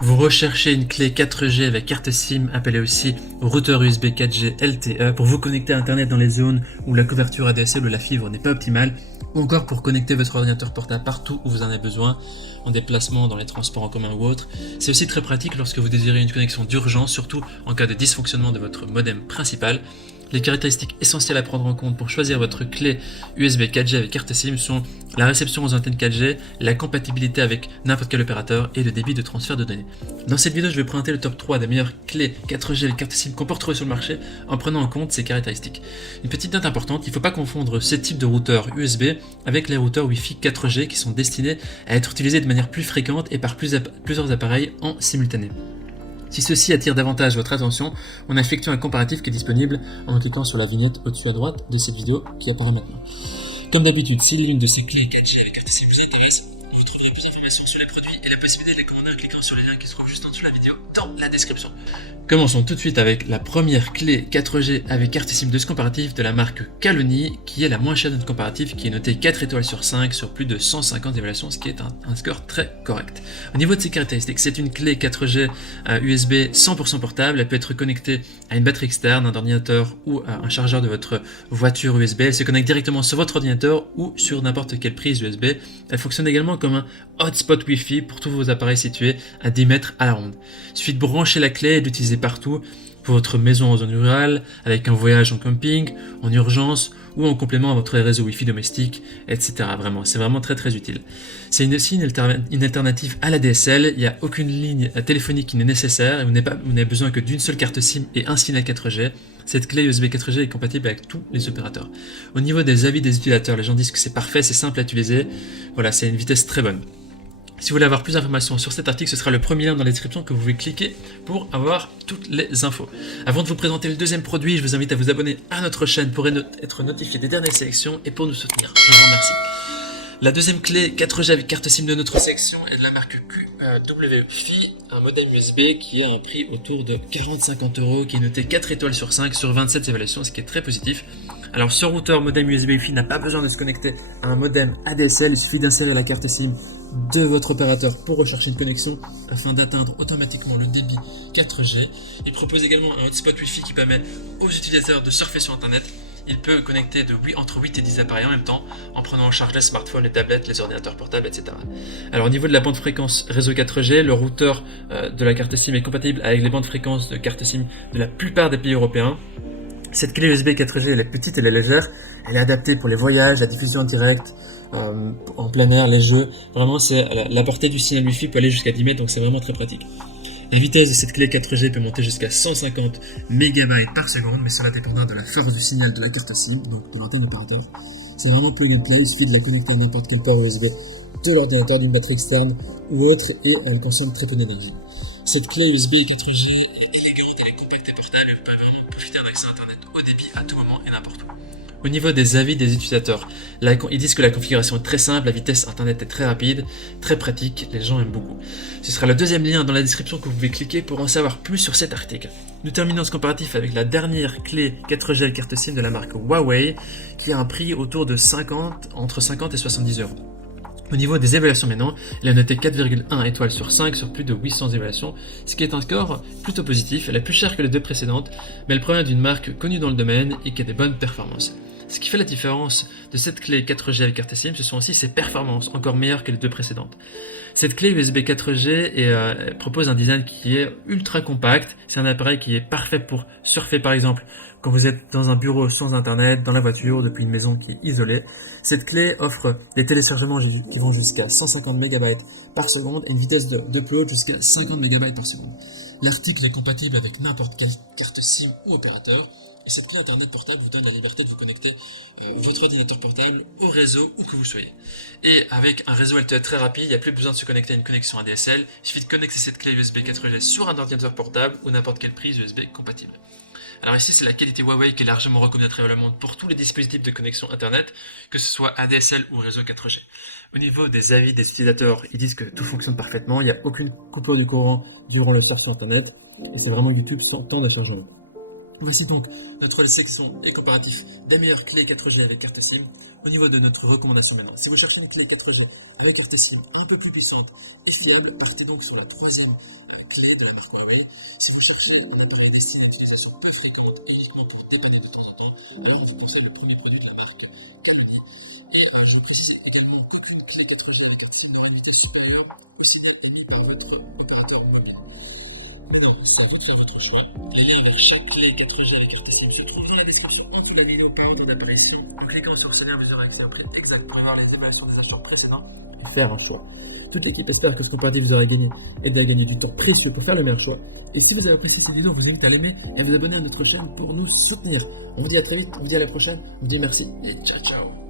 Vous recherchez une clé 4G avec carte SIM, appelée aussi routeur USB 4G LTE, pour vous connecter à Internet dans les zones où la couverture ADSL ou la fibre n'est pas optimale, ou encore pour connecter votre ordinateur portable partout où vous en avez besoin, en déplacement, dans les transports en commun ou autre. C'est aussi très pratique lorsque vous désirez une connexion d'urgence, surtout en cas de dysfonctionnement de votre modem principal. Les caractéristiques essentielles à prendre en compte pour choisir votre clé USB 4G avec carte SIM sont la réception aux antennes 4G, la compatibilité avec n'importe quel opérateur et le débit de transfert de données. Dans cette vidéo, je vais présenter le top 3 des meilleures clés 4G avec carte SIM qu'on peut retrouver sur le marché en prenant en compte ces caractéristiques. Une petite note importante, il ne faut pas confondre ce type de routeur USB avec les routeurs Wi-Fi 4G qui sont destinés à être utilisés de manière plus fréquente et par plusieurs appareils en simultané. Si ceci attire davantage votre attention, on effectue un comparatif qui est disponible en cliquant sur la vignette au-dessus à droite de cette vidéo qui apparaît maintenant. Comme d'habitude, si l'une de ces clés 4G avec carte SIM vous intéresse, vous trouverez plus d'informations sur les produits et la possibilité de les commander en cliquant sur les liens qui se trouvent juste en dessous de la vidéo dans la description. Commençons tout de suite avec la première clé 4G avec carte SIM de ce comparatif de la marque Kaloni, qui est la moins chère de notre comparatif, qui est notée 4 étoiles sur 5 sur plus de 150 évaluations, ce qui est un score très correct. Au niveau de ses caractéristiques, c'est une clé 4G USB 100% portable, elle peut être connectée à une batterie externe, un ordinateur ou à un chargeur de votre voiture USB, elle se connecte directement sur votre ordinateur ou sur n'importe quelle prise USB, elle fonctionne également comme un hotspot Wi-Fi pour tous vos appareils situés à 10 mètres à la ronde. Il suffit de brancher la clé et d'utiliser partout pour votre maison en zone rurale, avec un voyage en camping, en urgence ou en complément à votre réseau Wi-Fi domestique, etc. Vraiment, c'est vraiment très très utile. C'est aussi une alternative à la DSL, il n'y a aucune ligne téléphonique qui n'est nécessaire et vous n'avez besoin que d'une seule carte SIM et un signal 4G. Cette clé USB 4G est compatible avec tous les opérateurs. Au niveau des avis des utilisateurs, les gens disent que c'est parfait, c'est simple à utiliser, voilà, c'est une vitesse très bonne. Si vous voulez avoir plus d'informations sur cet article, ce sera le premier lien dans la description que vous pouvez cliquer pour avoir toutes les infos. Avant de vous présenter le deuxième produit, je vous invite à vous abonner à notre chaîne pour être notifié des dernières sélections et pour nous soutenir. Je vous remercie. La deuxième clé 4G avec carte SIM de notre section est de la marque QWFi, un modem USB qui a un prix autour de 40-50 €, qui est noté 4 étoiles sur 5 sur 27 évaluations, ce qui est très positif. Alors ce routeur modem USB Wi-Fi n'a pas besoin de se connecter à un modem ADSL, il suffit d'insérer la carte SIM de votre opérateur pour rechercher une connexion afin d'atteindre automatiquement le débit 4G. Il propose également un hotspot Wi-Fi qui permet aux utilisateurs de surfer sur Internet. Il peut connecter entre 8 et 10 appareils en même temps en prenant en charge les smartphones, les tablettes, les ordinateurs portables, etc. Alors au niveau de la bande fréquence réseau 4G, le routeur de la carte SIM est compatible avec les bandes fréquences de carte SIM de la plupart des pays européens. Cette clé USB 4G, elle est petite, elle est légère, elle est adaptée pour les voyages, la diffusion en direct, en plein air, les jeux. Vraiment, c'est la portée du signal Wi-Fi peut aller jusqu'à 10 mètres, donc c'est vraiment très pratique. La vitesse de cette clé 4G peut monter jusqu'à 150 MB par seconde, mais cela dépendra de la force du signal de la carte SIM, donc de l'antenne opérateur. C'est vraiment plug and play, il suffit de la connecter à n'importe quel port USB de l'ordinateur, d'une batterie externe ou autre, et elle consomme très peu d'énergie. Cette clé USB 4G est élégante, elle est compacte et portable, et vous pouvez vraiment profiter d'un accès à Internet au débit à tout moment et n'importe où. Au niveau des avis des utilisateurs, ils disent que la configuration est très simple, la vitesse internet est très rapide, très pratique, les gens aiment beaucoup. Ce sera le deuxième lien dans la description que vous pouvez cliquer pour en savoir plus sur cet article. Nous terminons ce comparatif avec la dernière clé 4G carte SIM de la marque Huawei, qui a un prix autour de entre 50 et 70 €. Au niveau des évaluations maintenant, elle a noté 4,1 étoiles sur 5 sur plus de 800 évaluations, ce qui est un score plutôt positif. Elle est plus chère que les deux précédentes, mais elle provient d'une marque connue dans le domaine et qui a des bonnes performances. Ce qui fait la différence de cette clé 4G avec carte SIM, ce sont aussi ses performances, encore meilleures que les deux précédentes. Cette clé USB 4G propose un design qui est ultra compact. C'est un appareil qui est parfait pour surfer par exemple quand vous êtes dans un bureau sans internet, dans la voiture, depuis une maison qui est isolée. Cette clé offre des téléchargements qui vont jusqu'à 150 MB par seconde et une vitesse d'upload jusqu'à 50 MB par seconde. L'article est compatible avec n'importe quelle carte SIM ou opérateur. Et cette clé internet portable vous donne la liberté de vous connecter votre ordinateur portable au réseau où que vous soyez. Et avec un réseau LTE très rapide, il n'y a plus besoin de se connecter à une connexion ADSL, il suffit de connecter cette clé USB 4G sur un ordinateur portable ou n'importe quelle prise USB compatible. Alors ici, c'est la qualité Huawei qui est largement reconnue à travers le monde pour tous les dispositifs de connexion Internet, que ce soit ADSL ou réseau 4G. Au niveau des avis des utilisateurs, ils disent que tout fonctionne parfaitement, il n'y a aucune coupure du courant durant le surf sur Internet, et c'est vraiment YouTube sans temps de chargement. Voici donc notre sélection et comparatif des meilleures clés 4G avec carte SIM. Au niveau de notre recommandation maintenant, si vous cherchez une clé 4G avec carte SIM un peu plus puissante et fiable, partez donc sur la troisième clé de la marque Huawei. Si vous cherchez un appareil destiné à une utilisation peu fréquente et uniquement pour dépanner de temps en temps, alors on vous conseille le premier produit de la marque Calony. Et je précise également qu'aucune clé 4G avec carte SIM n'aura une vitesse supérieure au signal émis par votre opérateur mobile. Maintenant, c'est à vous de faire votre choix. Les liens vers chaque clé 4G avec carte SIM se trouvent dans la description en dessous de la vidéo par ordre d'apparition. En cliquant sur ce lien, vous aurez accès au prix exact pour voir les évaluations des acheteurs précédents et faire un choix. Toute l'équipe espère que ce comparatif vous aura aidé à gagner du temps précieux pour faire le meilleur choix. Et si vous avez apprécié cette vidéo, on vous invite à l'aimer et à vous abonner à notre chaîne pour nous soutenir. On vous dit à très vite, on vous dit à la prochaine, on vous dit merci et ciao ciao.